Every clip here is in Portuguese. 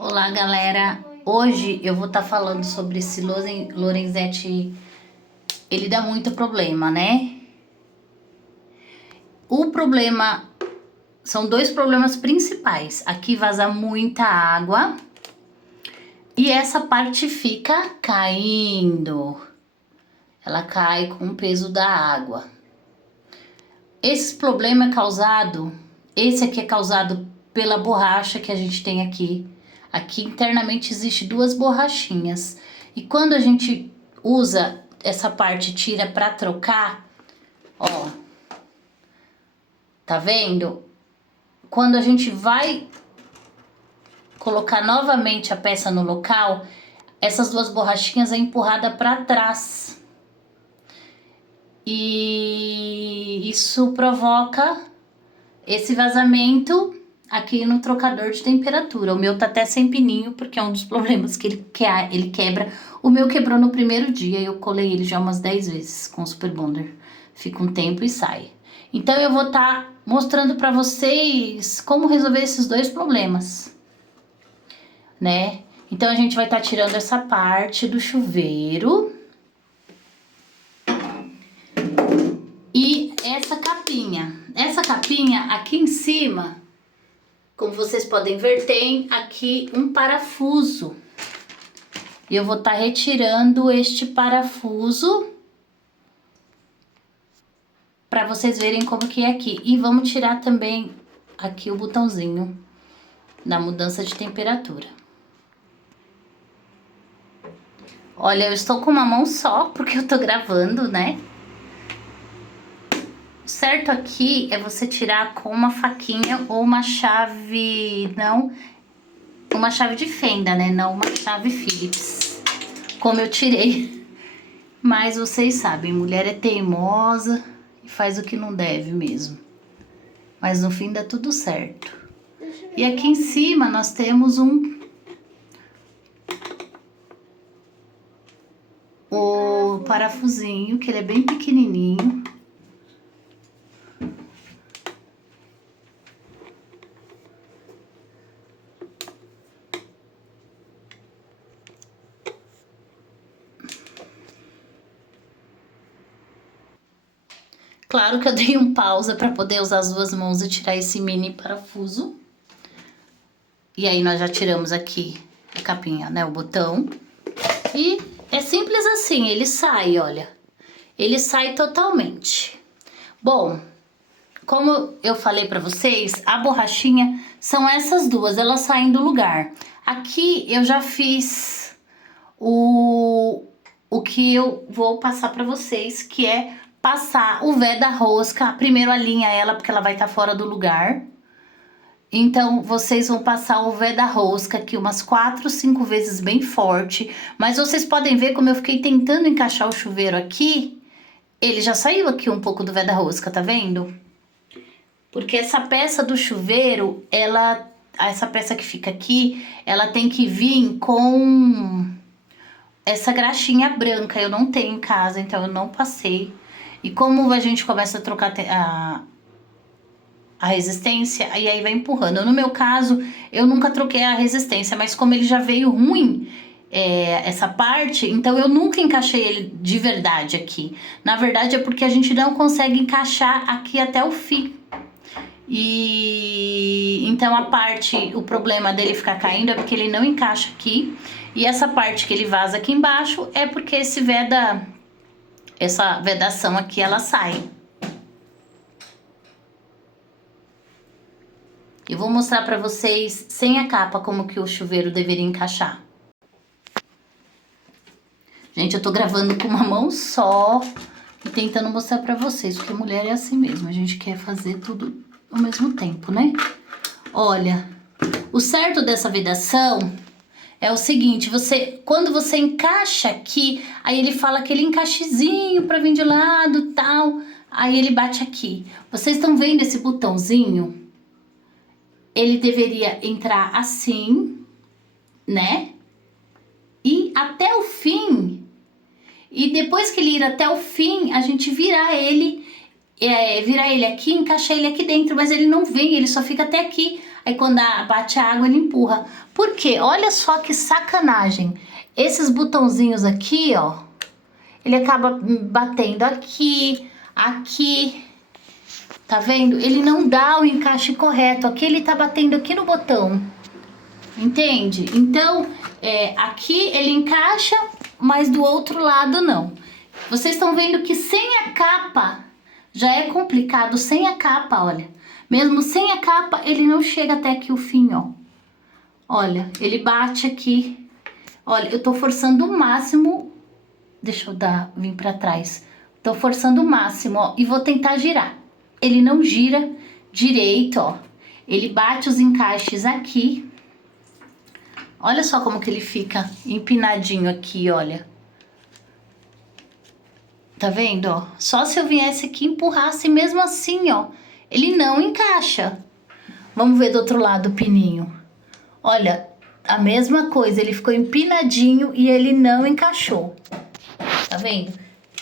Olá, galera. Hoje eu vou estar falando sobre esse Lorenzetti. Ele dá muito problema, né? O problema são dois problemas principais. Aqui vaza muita água e essa parte fica caindo. Ela cai com o peso da água. Esse problema é causado, esse aqui é causado pela borracha que a gente tem aqui. Aqui internamente existe duas borrachinhas. E quando a gente usa essa parte, tira para trocar, ó, tá vendo? Quando a gente vai colocar novamente a peça no local, essas duas borrachinhas é empurrada para trás. E isso provoca esse vazamento aqui no trocador de temperatura. O meu tá até sem pininho, porque é um dos problemas que ele quebra. O meu quebrou no primeiro dia, eu colei ele já umas 10 vezes com o Super Bonder. Fica um tempo e sai. Então eu vou estar mostrando pra vocês como resolver esses dois problemas, né? Então a gente vai estar tirando essa parte do chuveiro. E essa capinha. Essa capinha aqui em cima, como vocês podem ver, tem aqui um parafuso. E eu vou estar retirando este parafuso para vocês verem como que é aqui. E vamos tirar também aqui o botãozinho da mudança de temperatura. Olha, eu estou com uma mão só porque eu tô gravando, né? O certo aqui é você tirar com uma faquinha ou uma chave, não, uma chave de fenda, né? Não uma chave Phillips, como eu tirei. Mas vocês sabem, mulher é teimosa e faz o que não deve mesmo. Mas no fim dá tudo certo. E aqui em cima nós temos o parafusinho, que ele é bem pequenininho. Claro que eu dei um pausa para poder usar as duas mãos e tirar esse mini parafuso. E aí nós já tiramos aqui a capinha, né, o botão. E é simples assim, ele sai, olha. Ele sai totalmente. Bom, como eu falei para vocês, a borrachinha são essas duas, elas saem do lugar. Aqui eu já fiz o que eu vou passar para vocês, que é passar o vé da rosca. Primeiro alinha ela, porque ela vai estar fora do lugar. Então, vocês vão passar o vé da rosca aqui umas 4, 5 vezes bem forte. Mas vocês podem ver como eu fiquei tentando encaixar o chuveiro aqui. Ele já saiu aqui um pouco do vé da rosca, tá vendo? Porque essa peça do chuveiro, essa peça que fica aqui, ela tem que vir com essa graxinha branca. Eu não tenho em casa, então eu não passei. E como a gente começa a trocar a resistência, e aí vai empurrando. No meu caso, eu nunca troquei a resistência, mas como ele já veio ruim, essa parte, então eu nunca encaixei ele de verdade aqui. Na verdade é porque a gente não consegue encaixar aqui até o fim. E então o problema dele ficar caindo é porque ele não encaixa aqui. E essa parte que ele vaza aqui embaixo é porque essa vedação aqui, ela sai. Eu vou mostrar pra vocês sem a capa como que o chuveiro deveria encaixar. Gente, eu tô gravando com uma mão só e tentando mostrar pra vocês, porque mulher é assim mesmo, a gente quer fazer tudo ao mesmo tempo, né? Olha, o certo dessa vedação é o seguinte, quando você encaixa aqui, aí ele fala aquele encaixezinho pra vir de lado, tal, aí ele bate aqui. Vocês estão vendo esse botãozinho? Ele deveria entrar assim, né? E até o fim. E depois que ele ir até o fim, a gente virar ele aqui, encaixar ele aqui dentro, mas ele não vem, ele só fica até aqui. Aí quando bate a água, ele empurra. Por quê? Olha só que sacanagem. Esses botãozinhos aqui, ó, ele acaba batendo aqui, aqui. Tá vendo? Ele não dá o encaixe correto. Aqui ele tá batendo aqui no botão. Entende? Então, aqui ele encaixa, mas do outro lado não. Vocês estão vendo que sem a capa já é complicado. Sem a capa, olha. Mesmo sem a capa, ele não chega até aqui o fim, ó. Olha, ele bate aqui. Olha, eu tô forçando o máximo. Deixa eu vir pra trás. Tô forçando o máximo, ó. E vou tentar girar. Ele não gira direito, ó. Ele bate os encaixes aqui. Olha só como que ele fica empinadinho aqui, olha. Tá vendo, ó? Só se eu viesse aqui e empurrasse mesmo assim, ó. Ele não encaixa. Vamos ver do outro lado o pininho. Olha, a mesma coisa. Ele ficou empinadinho e ele não encaixou. Tá vendo?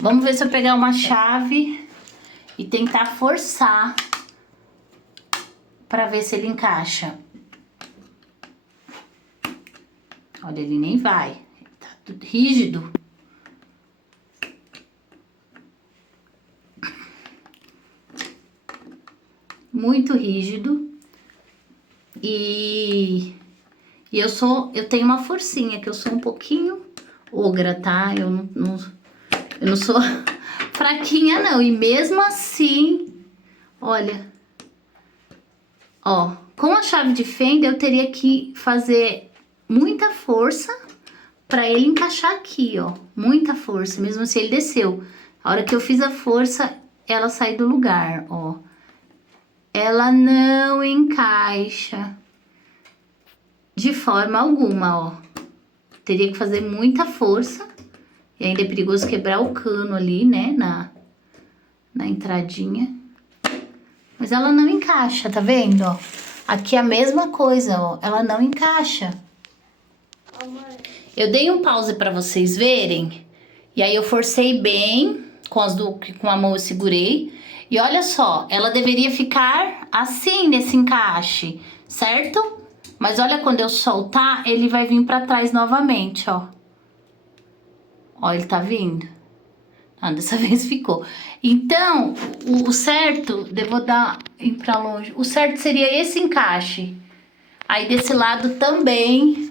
Vamos ver se eu pegar uma chave e tentar forçar pra ver se ele encaixa. Olha, ele nem vai. Tá tudo rígido. Muito rígido. E eu tenho uma forcinha, que eu sou um pouquinho ogra, tá? Eu não sou fraquinha, não. E mesmo assim, olha, ó, com a chave de fenda eu teria que fazer muita força pra ele encaixar aqui, ó. Muita força, mesmo assim ele desceu. A hora que eu fiz a força, ela sai do lugar, ó. Ela não encaixa de forma alguma, ó. Teria que fazer muita força. E ainda é perigoso quebrar o cano ali, né? Na entradinha. Mas ela não encaixa, tá vendo, ó? Aqui é a mesma coisa, ó. Ela não encaixa. Eu dei um pause pra vocês verem. E aí eu forcei bem. Com a mão eu segurei. E olha só, ela deveria ficar assim nesse encaixe, certo? Mas olha, quando eu soltar, ele vai vir pra trás novamente, ó. Ó, ele tá vindo. Ah, dessa vez ficou. Então, o certo, vou ir pra longe. O certo seria esse encaixe. Aí desse lado também,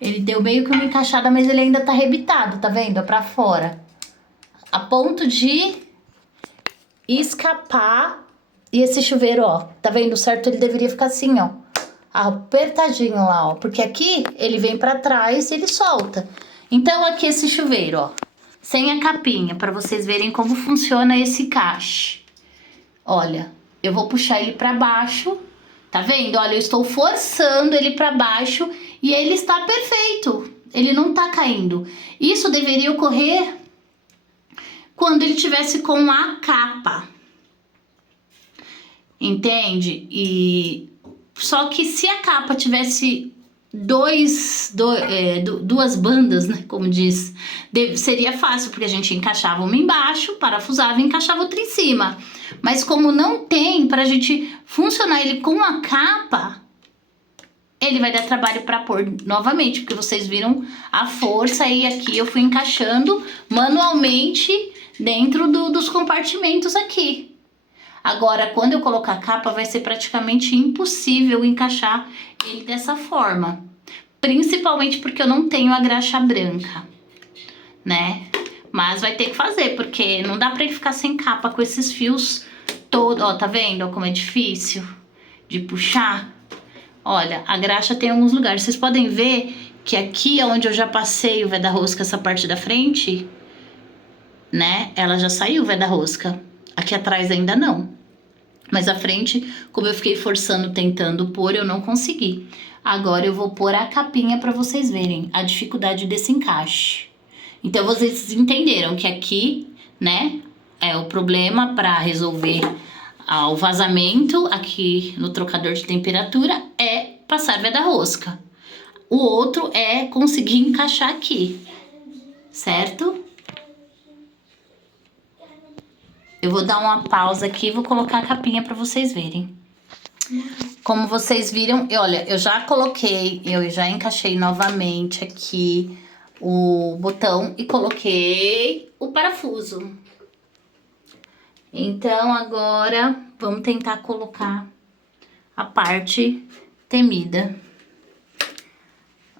ele deu meio que uma encaixada, mas ele ainda tá arrebitado, tá vendo? É pra fora. A ponto de escapar. E esse chuveiro, ó, tá vendo? O certo ele deveria ficar assim, ó, apertadinho lá, ó, porque aqui ele vem pra trás e ele solta. Então aqui esse chuveiro, ó, sem a capinha, pra vocês verem como funciona esse encaixe. Olha, eu vou puxar ele pra baixo, tá vendo? Olha, eu estou forçando ele pra baixo e ele está perfeito, ele não tá caindo. Isso deveria ocorrer quando ele tivesse com a capa, entende? E só que se a capa tivesse duas bandas, né, como diz, seria fácil, porque a gente encaixava uma embaixo, parafusava e encaixava outra em cima. Mas como não tem, pra gente funcionar ele com a capa, ele vai dar trabalho pra pôr novamente, porque vocês viram a força e aqui eu fui encaixando manualmente dentro dos compartimentos aqui. Agora, quando eu colocar a capa, vai ser praticamente impossível encaixar ele dessa forma. Principalmente porque eu não tenho a graxa branca, né? Mas vai ter que fazer, porque não dá pra ele ficar sem capa com esses fios todos. Ó, tá vendo como é difícil de puxar? Olha, a graxa tem alguns lugares. Vocês podem ver que aqui é onde eu já passei o veda-rosca, essa parte da frente, né? Ela já saiu o veda-rosca. Aqui atrás ainda não. Mas a frente, como eu fiquei forçando, tentando pôr, eu não consegui. Agora eu vou pôr a capinha pra vocês verem a dificuldade desse encaixe. Então vocês entenderam que aqui, né, é o problema pra resolver o vazamento aqui no trocador de temperatura é passar veda-rosca. O outro é conseguir encaixar aqui, certo? Eu vou dar uma pausa aqui e vou colocar a capinha pra vocês verem. Como vocês viram, olha, eu já coloquei, eu já encaixei novamente aqui o botão e coloquei o parafuso. Então, agora, vamos tentar colocar a parte temida.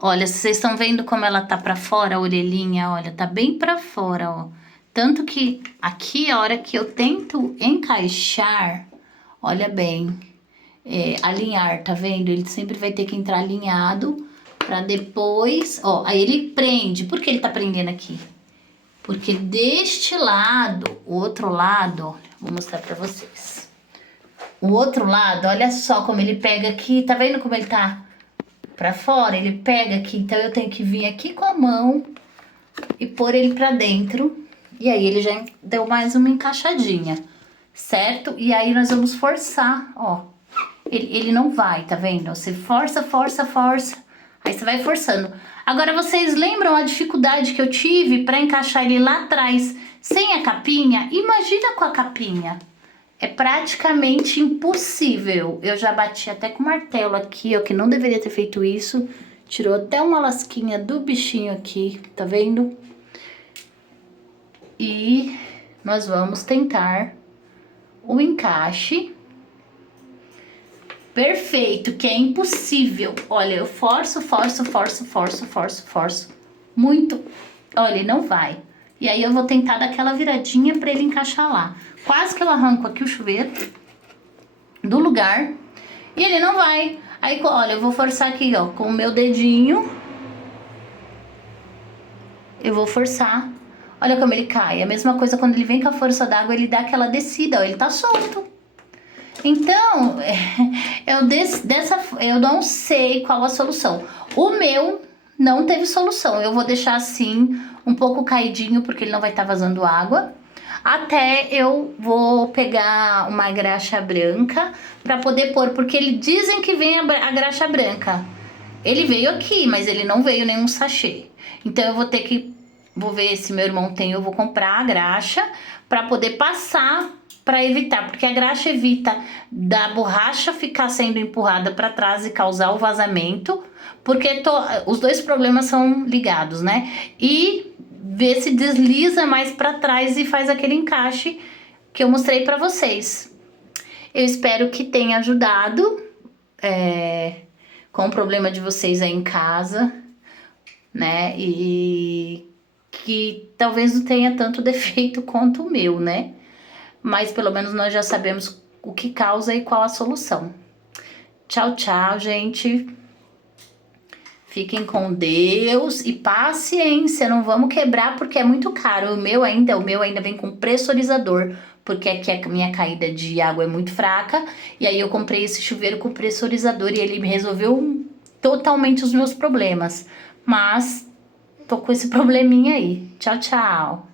Olha, vocês estão vendo como ela tá pra fora, a orelhinha, olha, tá bem pra fora, ó. Tanto que aqui, a hora que eu tento encaixar, olha bem, alinhar, tá vendo? Ele sempre vai ter que entrar alinhado pra depois, ó, aí ele prende. Por que ele tá prendendo aqui? Porque deste lado, o outro lado, olha, vou mostrar pra vocês. O outro lado, olha só como ele pega aqui, tá vendo como ele tá pra fora? Ele pega aqui, então eu tenho que vir aqui com a mão e pôr ele pra dentro. E aí ele já deu mais uma encaixadinha, certo? E aí nós vamos forçar, ó. Ele não vai, tá vendo? Você força, força, força. Aí você vai forçando. Agora, vocês lembram a dificuldade que eu tive pra encaixar ele lá atrás sem a capinha? Imagina com a capinha. É praticamente impossível. Eu já bati até com martelo aqui, ó, que não deveria ter feito isso. Tirou até uma lasquinha do bichinho aqui, tá vendo? E nós vamos tentar o encaixe perfeito, que é impossível. Olha, eu forço, forço, forço, forço, forço, forço. Muito. Olha, ele não vai. E aí eu vou tentar dar aquela viradinha pra ele encaixar lá. Quase que eu arranco aqui o chuveiro do lugar. E ele não vai. Aí, olha, eu vou forçar aqui, ó, com o meu dedinho. Eu vou forçar. Olha como ele cai. A mesma coisa quando ele vem com a força d'água, ele dá aquela descida, ó, ele tá solto. Então, eu não sei qual a solução. O meu não teve solução. Eu vou deixar assim, um pouco caidinho, porque ele não vai estar vazando água. Até eu vou pegar uma graxa branca para poder pôr, porque dizem que vem a graxa branca. Ele veio aqui, mas ele não veio nenhum sachê. Então eu vou ter que, vou ver se meu irmão tem, eu vou comprar a graxa para poder passar, para evitar, porque a graxa evita da borracha ficar sendo empurrada para trás e causar o vazamento, porque os dois problemas são ligados, né? E ver se desliza mais para trás e faz aquele encaixe que eu mostrei para vocês. Eu espero que tenha ajudado com o problema de vocês aí em casa, né? E que talvez não tenha tanto defeito quanto o meu, né? Mas pelo menos nós já sabemos o que causa e qual a solução. Tchau, tchau, gente. Fiquem com Deus e paciência, não vamos quebrar porque é muito caro. O meu ainda vem com pressurizador, porque aqui a minha caída de água é muito fraca. E aí eu comprei esse chuveiro com pressurizador e ele me resolveu totalmente os meus problemas. Mas tô com esse probleminha aí. Tchau, tchau.